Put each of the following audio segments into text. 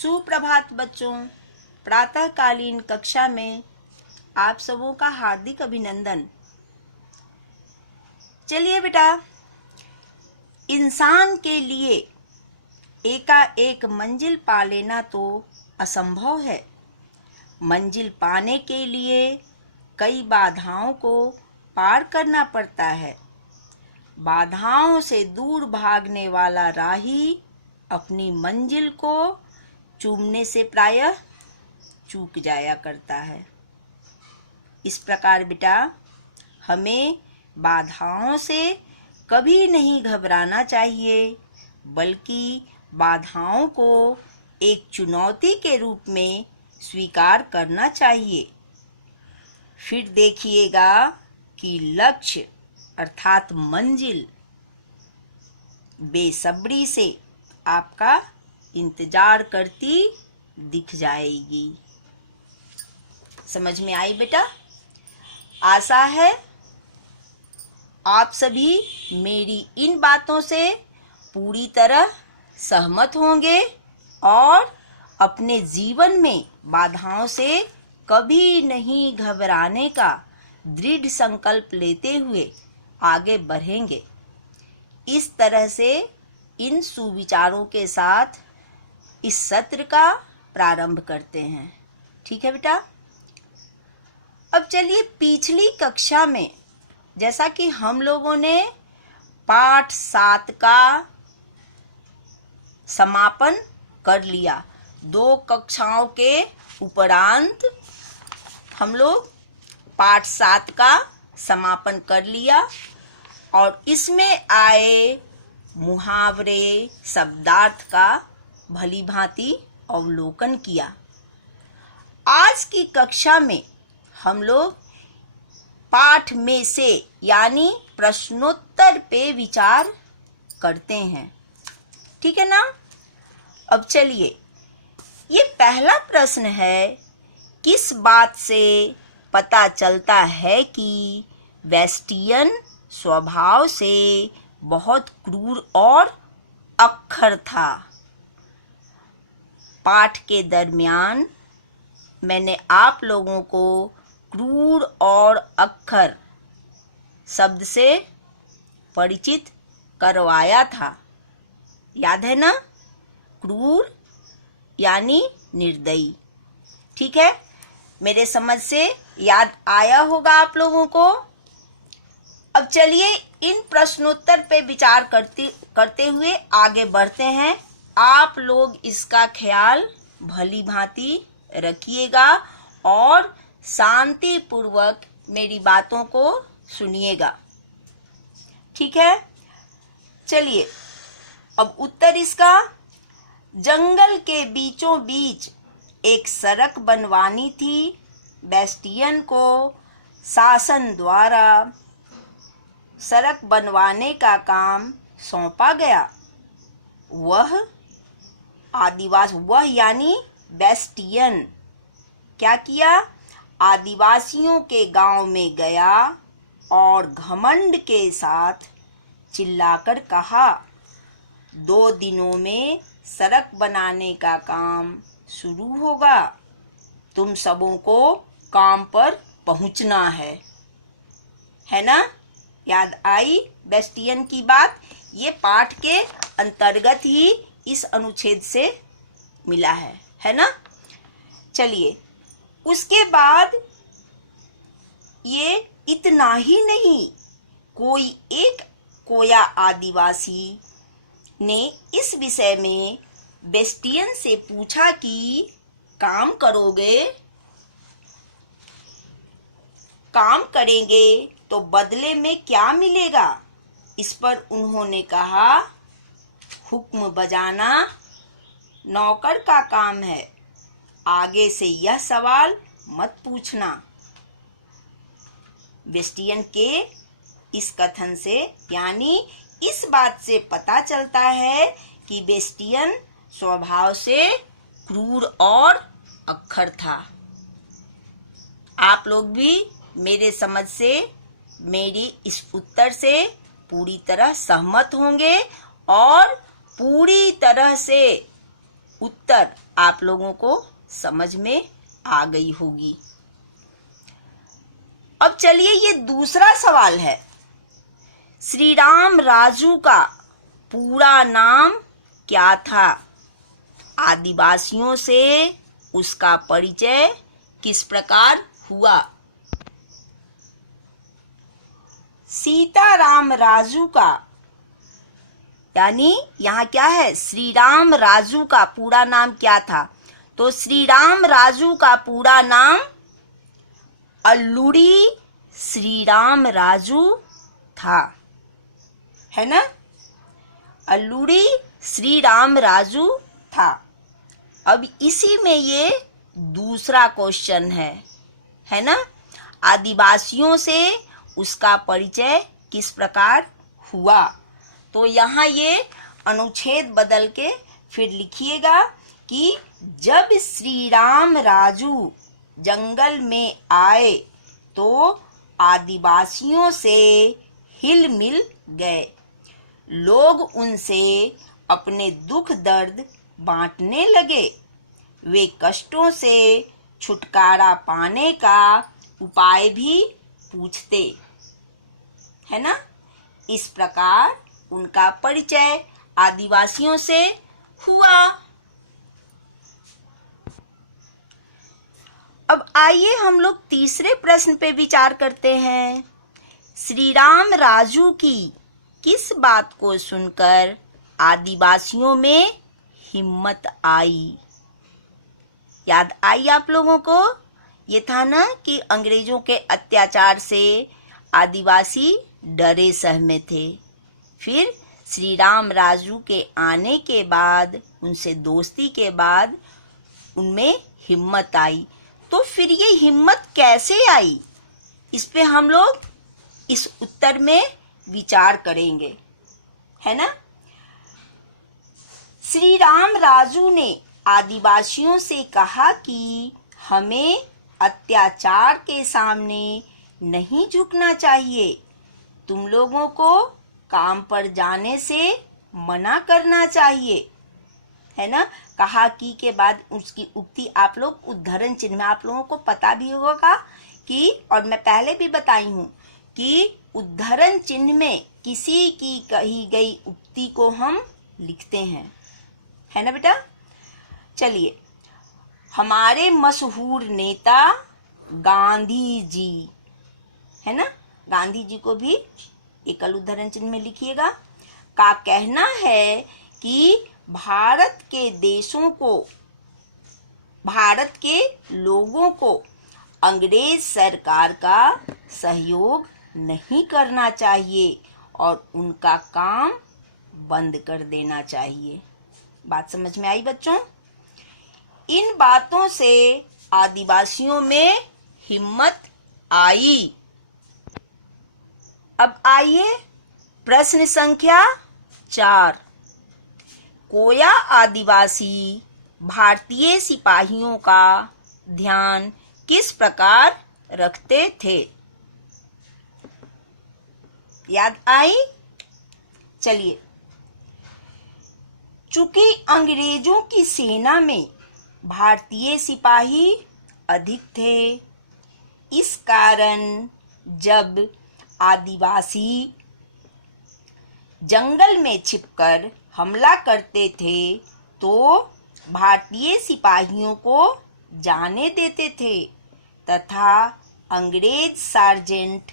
सुप्रभात बच्चों। प्रातःकालीन कक्षा में आप सबों का हार्दिक अभिनंदन। चलिए बेटा, इंसान के लिए एकाएक मंजिल पा लेना तो असंभव है। मंजिल पाने के लिए कई बाधाओं को पार करना पड़ता है। बाधाओं से दूर भागने वाला राही अपनी मंजिल को चूमने से प्रायः चूक जाया करता है। इस प्रकार बेटा, हमें बाधाओं से कभी नहीं घबराना चाहिए, बल्कि बाधाओं को एक चुनौती के रूप में स्वीकार करना चाहिए। फिर देखिएगा कि लक्ष्य अर्थात मंजिल बेसब्री से आपका इंतजार करती दिख जाएगी। समझ में आई बेटा? आशा है आप सभी मेरी इन बातों से पूरी तरह सहमत होंगे और अपने जीवन में बाधाओं से कभी नहीं घबराने का दृढ़ संकल्प लेते हुए आगे बढ़ेंगे। इस तरह से इन सुविचारों के साथ इस सत्र का प्रारंभ करते हैं। ठीक है बेटा? अब चलिए, पिछली कक्षा में जैसा कि हम लोगों ने पाठ 7 का समापन कर लिया, 2 कक्षाओं के उपरांत हम लोग पाठ 7 का समापन कर लिया और इसमें आए मुहावरे, शब्दार्थ का भली भांति अवलोकन किया। आज की कक्षा में हम लोग पाठ में से यानी प्रश्नोत्तर पे विचार करते हैं। ठीक है ना? अब चलिए, ये पहला प्रश्न है, किस बात से पता चलता है कि वेस्टियन स्वभाव से बहुत क्रूर और अक्खर था? पाठ के दरमियान मैंने आप लोगों को क्रूर और अक्खर शब्द से परिचित करवाया था। याद है ना? क्रूर यानी निर्दयी। ठीक है? मेरे समझ से याद आया होगा आप लोगों को। अब चलिए, इन प्रश्नोत्तर पे विचार करते हुए आगे बढ़ते हैं। आप लोग इसका ख्याल भली भांति रखिएगा और शांति पूर्वक मेरी बातों को सुनिएगा। ठीक है? चलिए, अब उत्तर इसका, जंगल के बीचों बीच एक सड़क बनवानी थी। बेस्टियन को शासन द्वारा सड़क बनवाने का काम सौंपा गया। वह यानी बेस्टियन क्या किया? आदिवासियों के गांव में गया और घमंड के साथ चिल्लाकर कहा, 2 दिनों में सड़क बनाने का काम शुरू होगा, तुम सबों को काम पर पहुंचना है ना? याद आई बेस्टियन की बात? ये पाठ के अंतर्गत ही इस अनुच्छेद से मिला है ना? चलिए, उसके बाद ये इतना ही नहीं, कोई एक कोया आदिवासी ने इस विषय में बेस्टियन से पूछा कि काम करेंगे तो बदले में क्या मिलेगा? इस पर उन्होंने कहा, हुक्म बजाना नौकर का काम है, आगे से यह सवाल मत पूछना। बेस्टियन के इस कथन से यानी इस बात से पता चलता है कि बेस्टियन स्वभाव से क्रूर और अक्खर था। आप लोग भी मेरे समझ से, मेरी इस उत्तर से पूरी तरह सहमत होंगे और पूरी तरह से उत्तर आप लोगों को समझ में आ गई होगी। अब चलिए ये दूसरा सवाल है, श्री राम राजू का पूरा नाम क्या था? आदिवासियों से उसका परिचय किस प्रकार हुआ? सीताराम राजू का, यानी यहाँ क्या है, श्री राम राजू का पूरा नाम क्या था? तो श्री राम राजू का पूरा नाम अल्लूरी श्री राम राजू था, है ना? अल्लूरी श्री राम राजू था। अब इसी में ये दूसरा क्वेश्चन है ना? आदिवासियों से उसका परिचय किस प्रकार हुआ? तो यहाँ ये अनुच्छेद बदल के फिर लिखिएगा कि जब श्री राम राजू जंगल में आए तो आदिवासियों से हिल मिल गए। लोग उनसे अपने दुख दर्द बांटने लगे। वे कष्टों से छुटकारा पाने का उपाय भी पूछते, है ना? इस प्रकार उनका परिचय आदिवासियों से हुआ। अब आइए हम लोग तीसरे प्रश्न पे विचार करते हैं। श्री राम राजू की किस बात को सुनकर आदिवासियों में हिम्मत आई? याद आई आप लोगों को? ये था ना कि अंग्रेजों के अत्याचार से आदिवासी डरे सहमे थे। फिर श्री राम राजू के आने के बाद, उनसे दोस्ती के बाद उनमें हिम्मत आई। तो फिर ये हिम्मत कैसे आई, इस पे हम लोग इस उत्तर में विचार करेंगे, है ना? श्री राम राजू ने आदिवासियों से कहा कि हमें अत्याचार के सामने नहीं झुकना चाहिए। तुम लोगों को काम पर जाने से मना करना चाहिए, है ना? कहा कि के बाद उसकी उक्ति आप लोग उद्धरण चिन्ह में, आप लोगों को पता भी होगा कि, और मैं पहले भी बताई हूँ कि उद्धरण चिन्ह में किसी की कही गई उक्ति को हम लिखते हैं, है ना बेटा? चलिए, हमारे मशहूर नेता गांधी जी, है ना? गांधी जी को भी एकल उद्धरण चिन्ह में लिखिएगा। का कहना है कि भारत के लोगों को अंग्रेज सरकार का सहयोग नहीं करना चाहिए और उनका काम बंद कर देना चाहिए। बात समझ में आई बच्चों? इन बातों से आदिवासियों में हिम्मत आई। अब आइए प्रश्न संख्या 4। कोया आदिवासी भारतीय सिपाहियों का ध्यान किस प्रकार रखते थे? याद आई? चलिए, चूंकि अंग्रेजों की सेना में भारतीय सिपाही अधिक थे, इस कारण जब आदिवासी जंगल में छिपकर हमला करते थे तो भारतीय सिपाहियों को जाने देते थे तथा अंग्रेज सार्जेंट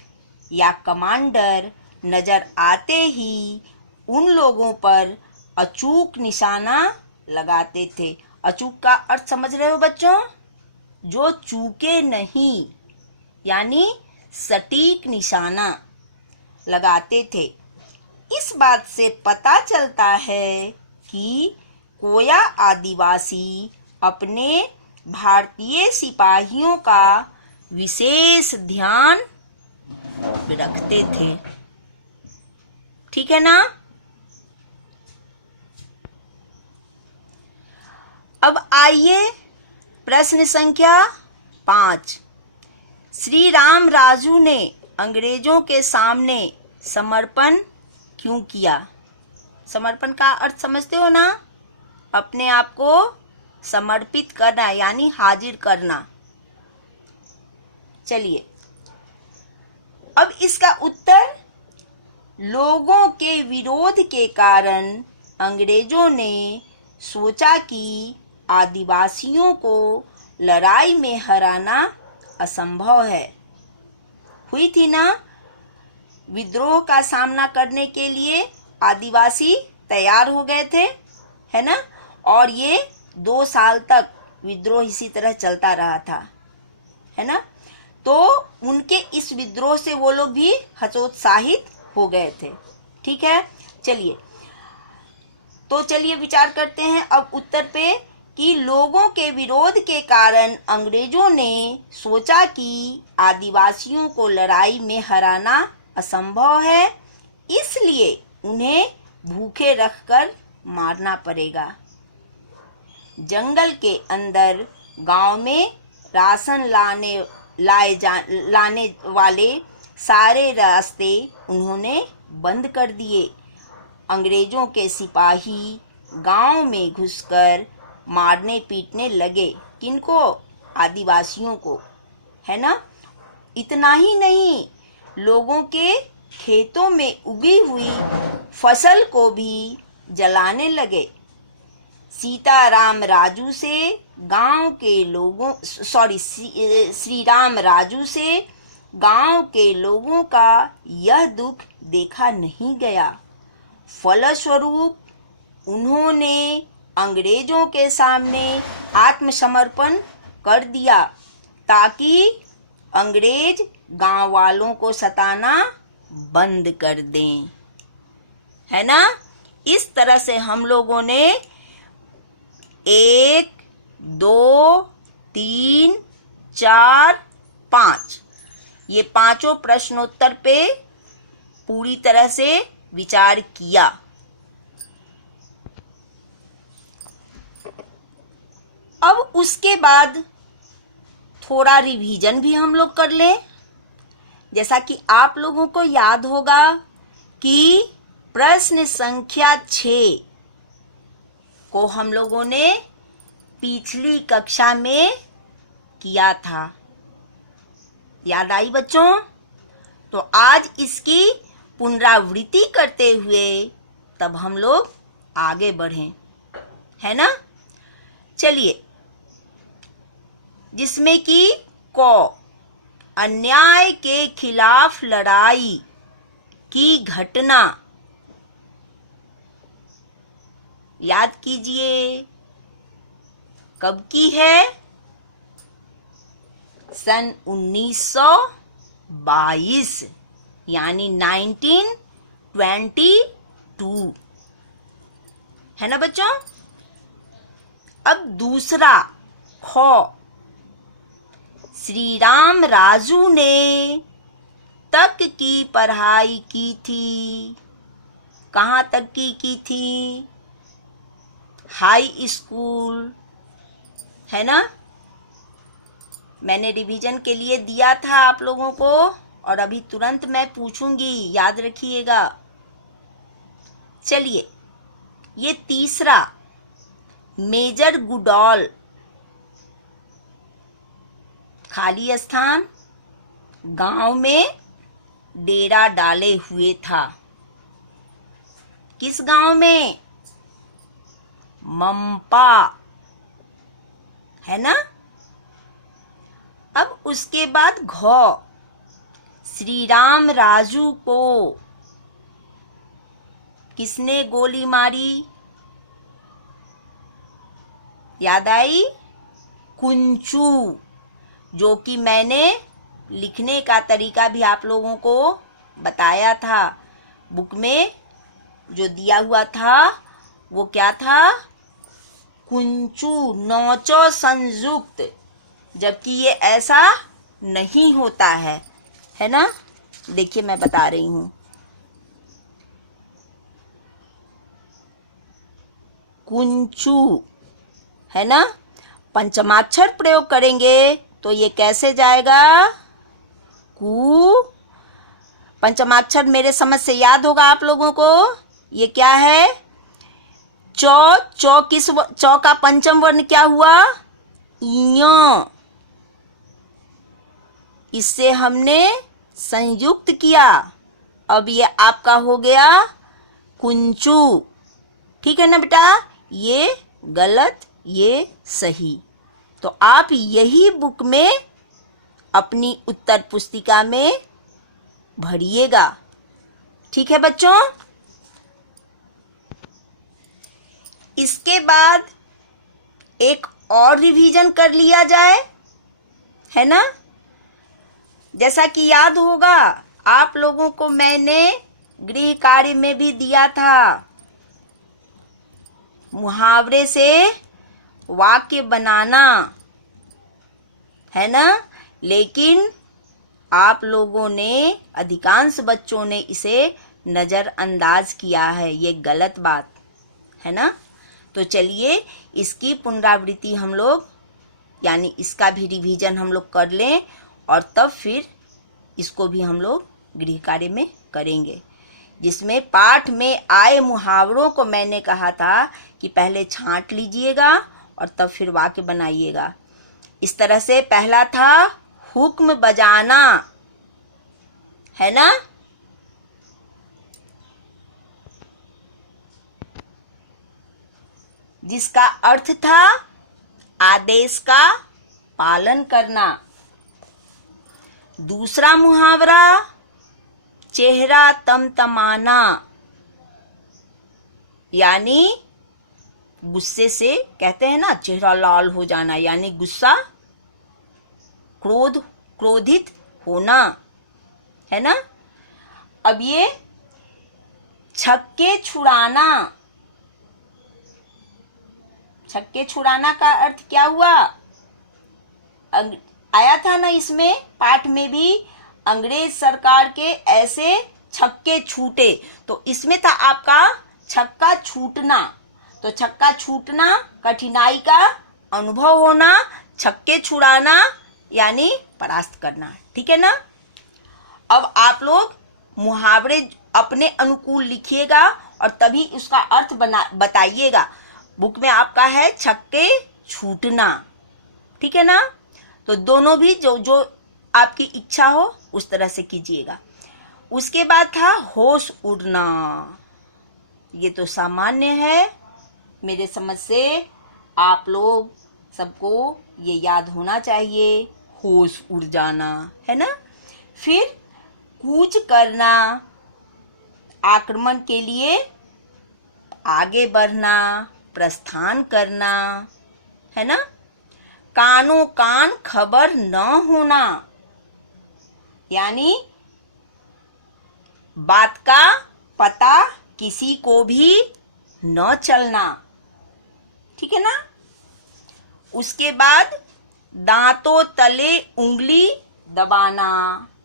या कमांडर नजर आते ही उन लोगों पर अचूक निशाना लगाते थे। अचूक का अर्थ समझ रहे हो बच्चों? जो चूके नहीं, यानी सटीक निशाना लगाते थे। इस बात से पता चलता है कि कोया आदिवासी अपने भारतीय सिपाहियों का विशेष ध्यान रखते थे। ठीक है ना? अब आइए प्रश्न संख्या 5। श्री राम राजू ने अंग्रेजों के सामने समर्पण क्यों किया? समर्पण का अर्थ समझते हो ना? अपने आप को समर्पित करना यानी हाजिर करना। चलिए अब इसका उत्तर, लोगों के विरोध के कारण अंग्रेजों ने सोचा कि आदिवासियों को लड़ाई में हराना असंभव है। हुई थी ना, विद्रोह का सामना करने के लिए आदिवासी तैयार हो गए थे, है ना, और ये 2 साल तक विद्रोह इसी तरह चलता रहा था, है ना। तो उनके इस विद्रोह से वो लोग भी हतोत्साहित हो गए थे। ठीक है, चलिए तो चलिए विचार करते हैं अब उत्तर पे कि लोगों के विरोध के कारण अंग्रेजों ने सोचा कि आदिवासियों को लड़ाई में हराना असंभव है, इसलिए उन्हें भूखे रखकर मारना पड़ेगा। जंगल के अंदर गांव में राशन लाने वाले सारे रास्ते उन्होंने बंद कर दिए। अंग्रेजों के सिपाही गांव में घुसकर मारने पीटने लगे। किनको? आदिवासियों को, है ना। इतना ही नहीं, लोगों के खेतों में उगी हुई फसल को भी जलाने लगे। सीताराम राजू से गांव के लोगों श्री राम राजू से गांव के लोगों का यह दुख देखा नहीं गया। फलस्वरूप उन्होंने अंग्रेजों के सामने आत्मसमर्पण कर दिया ताकि अंग्रेज गांव वालों को सताना बंद कर दें, है ना। इस तरह से हम लोगों ने 1, 2, 3, 4, 5 ये पांचों प्रश्नोत्तर पे पूरी तरह से विचार किया। अब उसके बाद थोड़ा रिवीजन भी हम लोग कर लें। जैसा कि आप लोगों को याद होगा कि प्रश्न संख्या 6 को हम लोगों ने पिछली कक्षा में किया था। याद आई बच्चों? तो आज इसकी पुनरावृत्ति करते हुए तब हम लोग आगे बढ़ें, है ना। चलिए, जिसमें कि अन्याय के खिलाफ लड़ाई की घटना याद कीजिए, कब की है? सन 1922 यानी 1922, है ना बच्चों। अब दूसरा श्री राम राजू ने तक की पढ़ाई की थी। कहाँ तक की थी? हाई स्कूल, है ना। मैंने रिवीजन के लिए दिया था आप लोगों को और अभी तुरंत मैं पूछूंगी, याद रखिएगा। चलिए, ये तीसरा मेजर गुडॉल खाली स्थान गांव में डेरा डाले हुए था। किस गांव में? मंपा, है ना। अब उसके बाद श्री राम राजू को किसने गोली मारी? याद आई? कुंचू, जो कि मैंने लिखने का तरीका भी आप लोगों को बताया था। बुक में जो दिया हुआ था वो क्या था? कुंचू, नौचो संयुक्त, जबकि ये ऐसा नहीं होता है ना। देखिए मैं बता रही हूं, कुंचू, है ना। पंचमाक्षर प्रयोग करेंगे तो ये कैसे जाएगा? कु। पंचमाक्षर मेरे समझ से याद होगा आप लोगों को, ये क्या है? चौ, चौ का पंचम वर्ण क्या हुआ? ञ। इससे हमने संयुक्त किया, अब ये आपका हो गया कुंचू। ठीक है ना बेटा? ये गलत, ये सही। तो आप यही बुक में अपनी उत्तर पुस्तिका में भरिएगा। ठीक है बच्चों? इसके बाद एक और रिवीजन कर लिया जाए, है ना? जैसा कि याद होगा आप लोगों को मैंने गृह कार्य में भी दिया था, मुहावरे से वाक्य बनाना, है ना? लेकिन आप लोगों ने, अधिकांश बच्चों ने इसे नज़रअंदाज किया है। ये गलत बात है ना? तो चलिए इसकी पुनरावृत्ति हम लोग, यानी इसका भी रिवीजन हम लोग कर लें और तब फिर इसको भी हम लोग गृह कार्य में करेंगे, जिसमें पाठ में आए मुहावरों को मैंने कहा था कि पहले छांट लीजिएगा और तब फिर वाक्य बनाइएगा। इस तरह से पहला था हुक्म बजाना, है ना? जिसका अर्थ था आदेश का पालन करना। दूसरा मुहावरा चेहरा तमतमाना, यानी गुस्से से कहते हैं ना चेहरा लाल हो जाना, यानी गुस्सा, क्रोधित होना, है ना? अब ये छक्के छुड़ाना, छक्के छुड़ाना का अर्थ क्या हुआ? आया था ना इसमें पाठ में भी, अंग्रेज सरकार के ऐसे छक्के छूटे, तो इसमें था आपका छक्का छूटना। तो छक्का छूटना कठिनाई का अनुभव होना, छक्के छुड़ाना यानी परास्त करना। ठीक है ना? अब आप लोग मुहावरे अपने अनुकूल लिखिएगा और तभी उसका अर्थ बताइएगा। बुक में आपका है छक्के छूटना। ठीक है ना? तो दोनों भी जो आपकी इच्छा हो उस तरह से कीजिएगा। उसके बाद था होश उड़ना। ये तो सामान्य है, मेरे समझ से आप लोग सबको ये याद होना चाहिए, होश उड़ जाना, है ना? फिर कूच करना, आक्रमण के लिए आगे बढ़ना, प्रस्थान करना, है ना? कानों कान खबर न होना, यानी बात का पता किसी को भी न चलना। ठीक है ना? उसके बाद दांतों तले उंगली दबाना,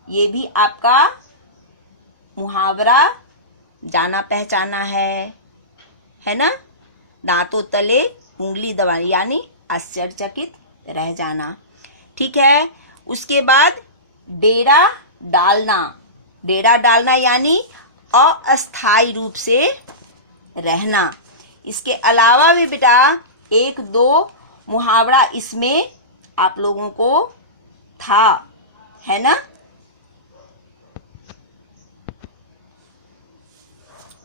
ये भी आपका मुहावरा जाना पहचाना है ना? दांतों तले उंगली दबाना यानी आश्चर्यचकित रह जाना। ठीक है? उसके बाद डेरा डालना, डेरा डालना यानी अस्थायी रूप से रहना। इसके अलावा भी बेटा एक दो मुहावरा इसमें आप लोगों को था, है ना?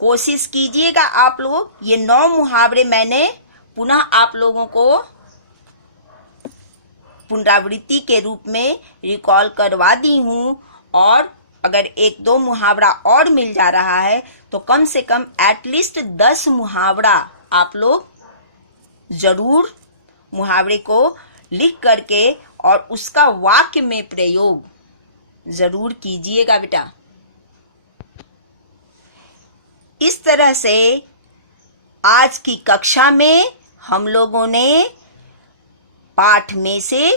कोशिश कीजिएगा आप लोग, ये 9 मुहावरे मैंने पुनः आप लोगों को पुनरावृत्ति के रूप में रिकॉल करवा दी हूँ, और अगर एक दो मुहावरा और मिल जा रहा है तो कम से कम एटलीस्ट 10 मुहावरा आप लोग जरूर मुहावरे को लिख करके और उसका वाक्य में प्रयोग जरूर कीजिएगा बेटा। इस तरह से आज की कक्षा में हम लोगों ने पाठ में से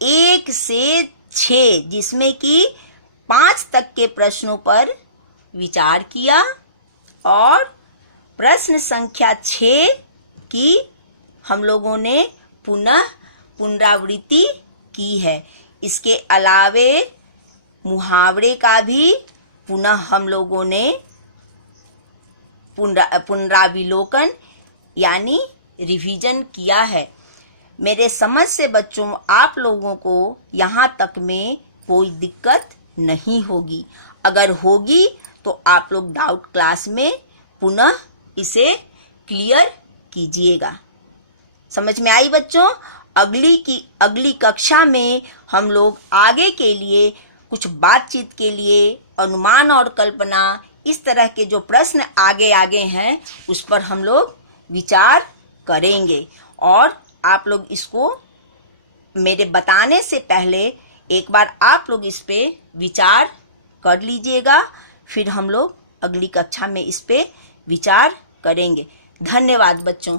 1 से 6 जिसमें कि 5 तक के प्रश्नों पर विचार किया और प्रश्न संख्या 6 की हम लोगों ने पुनः पुनरावृत्ति की है। इसके अलावे मुहावरे का भी पुनः हम लोगों ने पुनराविलोकन यानी रिवीजन किया है। मेरे समझ से बच्चों आप लोगों को यहाँ तक में कोई दिक्कत नहीं होगी। अगर होगी तो आप लोग डाउट क्लास में पुनः इसे क्लियर कीजिएगा। समझ में आई बच्चों? अगली कक्षा में हम लोग आगे के लिए कुछ बातचीत के लिए अनुमान और कल्पना, इस तरह के जो प्रश्न आगे हैं उस पर हम लोग विचार करेंगे। और आप लोग इसको मेरे बताने से पहले एक बार आप लोग इस पे विचार कर लीजिएगा, फिर हम लोग अगली कक्षा में इस पे विचार करेंगे। धन्यवाद बच्चों।